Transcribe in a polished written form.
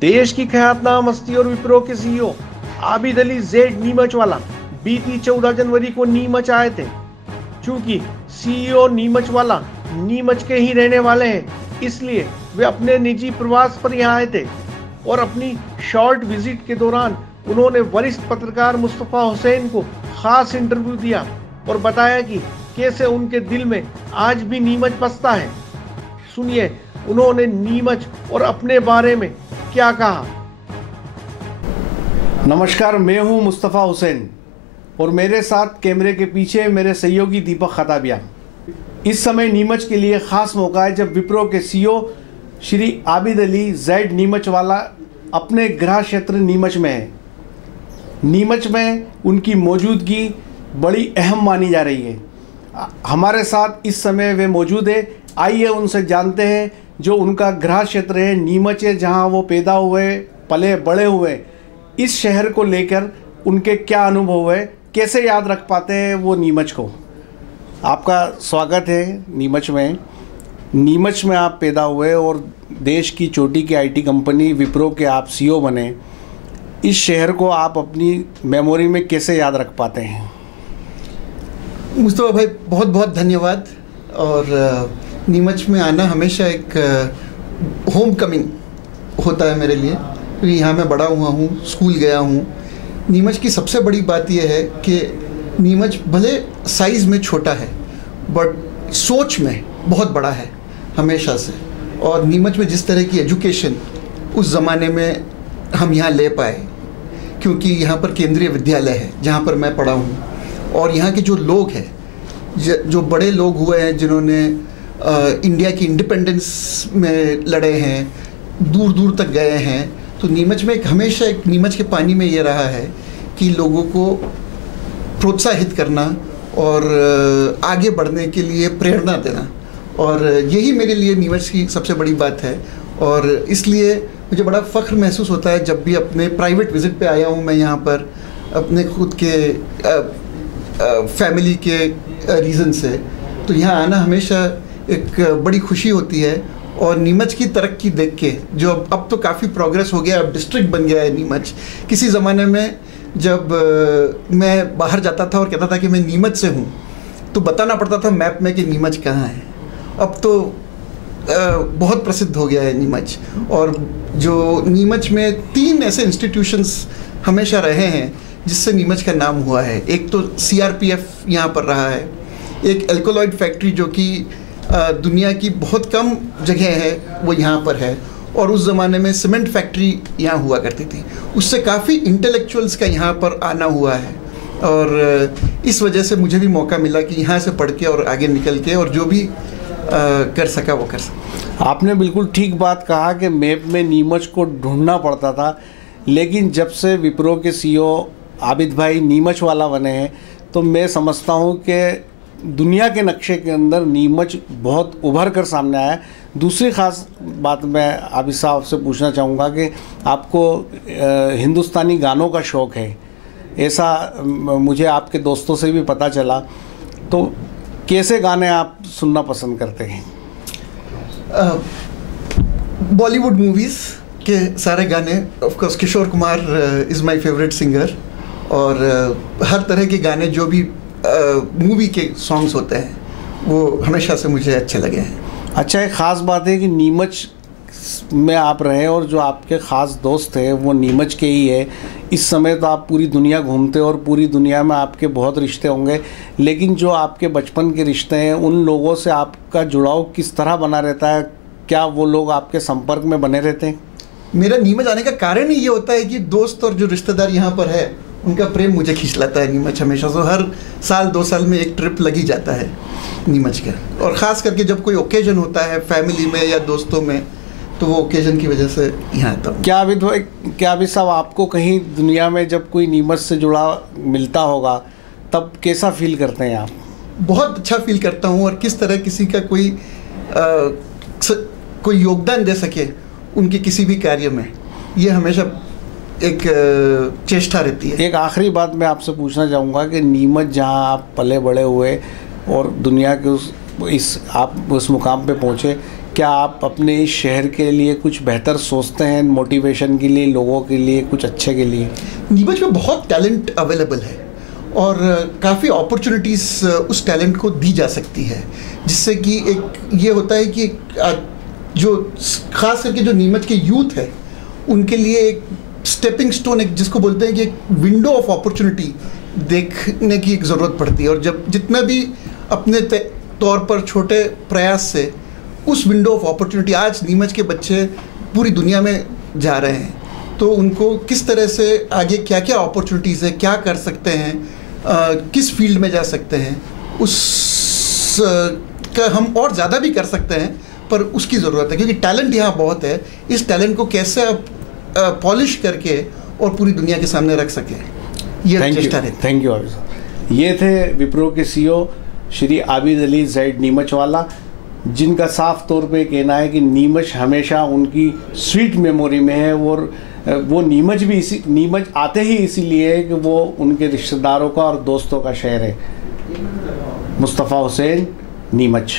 देश की ख्यातनाम हस्ती और विप्रो के सीईओ आबिद अली जेड नीमचवाला बीती 14 जनवरी को नीमच आए थे। चूंकि सीईओ नीमचवाला नीमच के ही रहने वाले हैं, इसलिए वे अपने निजी प्रवास पर यहाँ आए थे और अपनी शॉर्ट विजिट के दौरान उन्होंने वरिष्ठ पत्रकार मुस्तफा हुसैन को खास इंटरव्यू दिया और बताया कि कैसे उनके दिल में आज भी नीमच बसता है। सुनिए उन्होंने नीमच और अपने बारे में क्या कहा। नमस्कार, मैं हूं मुस्तफा हुसैन और मेरे साथ कैमरे के पीछे मेरे सहयोगी दीपक खताबिया। इस समय नीमच के लिए ख़ास मौका है जब विप्रो के सीईओ श्री आबिद अली जेड नीमचवाला अपने गृह क्षेत्र नीमच में है। नीमच में उनकी मौजूदगी बड़ी अहम मानी जा रही है। हमारे साथ इस समय वे मौजूद है। आइए उनसे जानते हैं जो उनका गृह क्षेत्र है नीमच है, जहां वो पैदा हुए पले बड़े हुए, इस शहर को लेकर उनके क्या अनुभव है, कैसे याद रख पाते हैं वो नीमच को। आपका स्वागत है नीमच में। नीमच में आप पैदा हुए और देश की चोटी की आईटी कंपनी विप्रो के आप सीईओ बने। इस शहर को आप अपनी मेमोरी में कैसे याद रख पाते हैं? मुस्तफा भाई, बहुत बहुत धन्यवाद। और नीमच में आना हमेशा एक होम कमिंग होता है मेरे लिए, क्योंकि यहाँ मैं बड़ा हुआ हूँ, स्कूल गया हूँ। नीमच की सबसे बड़ी बात यह है कि नीमच भले साइज़ में छोटा है बट सोच में बहुत बड़ा है हमेशा से। और नीमच में जिस तरह की एजुकेशन उस ज़माने में हम यहाँ ले पाए, क्योंकि यहाँ पर केंद्रीय विद्यालय है जहाँ पर मैं पढ़ा हूँ, और यहाँ के जो लोग हैं, जो बड़े लोग हुए हैं जिन्होंने इंडिया की इंडिपेंडेंस में लड़े हैं, दूर दूर तक गए हैं, तो नीमच में हमेशा एक नीमच के पानी में ये रहा है कि लोगों को प्रोत्साहित करना और आगे बढ़ने के लिए प्रेरणा देना। और यही मेरे लिए नीमच की सबसे बड़ी बात है। और इसलिए मुझे बड़ा फ़ख्र महसूस होता है जब भी अपने प्राइवेट विज़िट पे आया हूँ मैं यहाँ पर, अपने खुद के फैमिली के रीज़न से, तो यहाँ आना हमेशा एक बड़ी खुशी होती है। और नीमच की तरक्की देख के, जो अब तो काफ़ी प्रोग्रेस हो गया, अब डिस्ट्रिक्ट बन गया है नीमच। किसी ज़माने में जब मैं बाहर जाता था और कहता था कि मैं नीमच से हूँ, तो बताना पड़ता था मैप में कि नीमच कहाँ है। अब तो बहुत प्रसिद्ध हो गया है नीमच। और जो नीमच में 3 ऐसे इंस्टीट्यूशंस हमेशा रहे हैं जिससे नीमच का नाम हुआ है। एक तो सीआरपीएफ यहाँ पर रहा है, एक एल्कोलॉइड फैक्ट्री जो कि दुनिया की बहुत कम जगह है वो यहाँ पर है, और उस ज़माने में सीमेंट फैक्ट्री यहाँ हुआ करती थी। उससे काफ़ी इंटेलेक्चुअल्स का यहाँ पर आना हुआ है, और इस वजह से मुझे भी मौका मिला कि यहाँ से पढ़ के और आगे निकल के और जो भी कर सका वो कर सका। आपने बिल्कुल ठीक बात कहा कि मैप में नीमच को ढूंढना पड़ता था, लेकिन जब से विप्रो के सीईओ आबिद भाई नीमचवाला बने हैं तो मैं समझता हूँ कि दुनिया के नक्शे के अंदर नीमच बहुत उभर कर सामने आया है। दूसरी ख़ास बात मैं आबिद साहब से पूछना चाहूँगा कि आपको हिंदुस्तानी गानों का शौक़ है, ऐसा मुझे आपके दोस्तों से भी पता चला, तो कैसे गाने आप सुनना पसंद करते हैं? बॉलीवुड मूवीज़ के सारे गाने, of course Kishore Kumar is my favourite singer, और हर तरह के गाने जो भी मूवी के सॉन्ग्स होते हैं वो हमेशा से मुझे अच्छे लगे हैं। अच्छा, एक ख़ास बात है कि नीमच में आप रहे और जो आपके ख़ास दोस्त हैं वो नीमच के ही है। इस समय तो आप पूरी दुनिया घूमते हो और पूरी दुनिया में आपके बहुत रिश्ते होंगे, लेकिन जो आपके बचपन के रिश्ते हैं उन लोगों से आपका जुड़ाव किस तरह बना रहता है? क्या वो लोग आपके संपर्क में बने रहते हैं? मेरा नीमच आने का कारण ही ये होता है कि दोस्त और जो रिश्तेदार यहाँ पर है उनका प्रेम मुझे खींच लाता है नीमच हमेशा। तो हर साल 2 साल में एक ट्रिप लगी जाता है नीमच का, और ख़ास करके जब कोई ओकेजन होता है फैमिली में या दोस्तों में, तो वो ओकेजन की वजह से यहाँ आता हूँ। क्या आबिद साहब, आपको कहीं दुनिया में जब कोई नीमच से जुड़ा मिलता होगा तब कैसा फील करते हैं आप? बहुत अच्छा फील करता हूँ, और किस तरह किसी का कोई योगदान दे सके उनके किसी भी कार्य में, ये हमेशा एक चेष्टा रहती है। एक आखिरी बात मैं आपसे पूछना चाहूँगा कि नीमच जहाँ आप पले बड़े हुए और दुनिया के आप उस मुकाम पे पहुँचे, क्या आप अपने इस शहर के लिए कुछ बेहतर सोचते हैं, मोटिवेशन के लिए, लोगों के लिए, कुछ अच्छे के लिए? नीमच में बहुत टैलेंट अवेलेबल है और काफ़ी अपॉर्चुनिटीज़ उस टैलेंट को दी जा सकती है, जिससे कि एक ये होता है कि जो खास करके जो नीमच के यूथ है उनके लिए एक स्टेपिंग स्टोन, एक जिसको बोलते हैं कि एक विंडो ऑफ अपॉर्चुनिटी देखने की एक ज़रूरत पड़ती है। और जब जितना भी अपने तौर पर छोटे प्रयास से उस विंडो ऑफ अपॉर्चुनिटी, आज नीमच के बच्चे पूरी दुनिया में जा रहे हैं, तो उनको किस तरह से आगे क्या क्या अपॉर्चुनिटीज़ है, क्या कर सकते हैं, किस फील्ड में जा सकते हैं, उस का हम और ज़्यादा भी कर सकते हैं, पर उसकी ज़रूरत है क्योंकि टैलेंट यहाँ बहुत है। इस टैलेंट को कैसे आप पॉलिश करके और पूरी दुनिया के सामने रख सके, ये चेष्टा है। थैंक यू आबिद साहब। ये थे विप्रो के सीईओ श्री आबिद अली ज़ैद नीमचवाला, जिनका साफ तौर पे कहना है कि नीमच हमेशा उनकी स्वीट मेमोरी में है और वो नीमच आते ही इसीलिए है कि वो उनके रिश्तेदारों का और दोस्तों का शहर है। मुस्तफ़ा हुसैन, नीमच।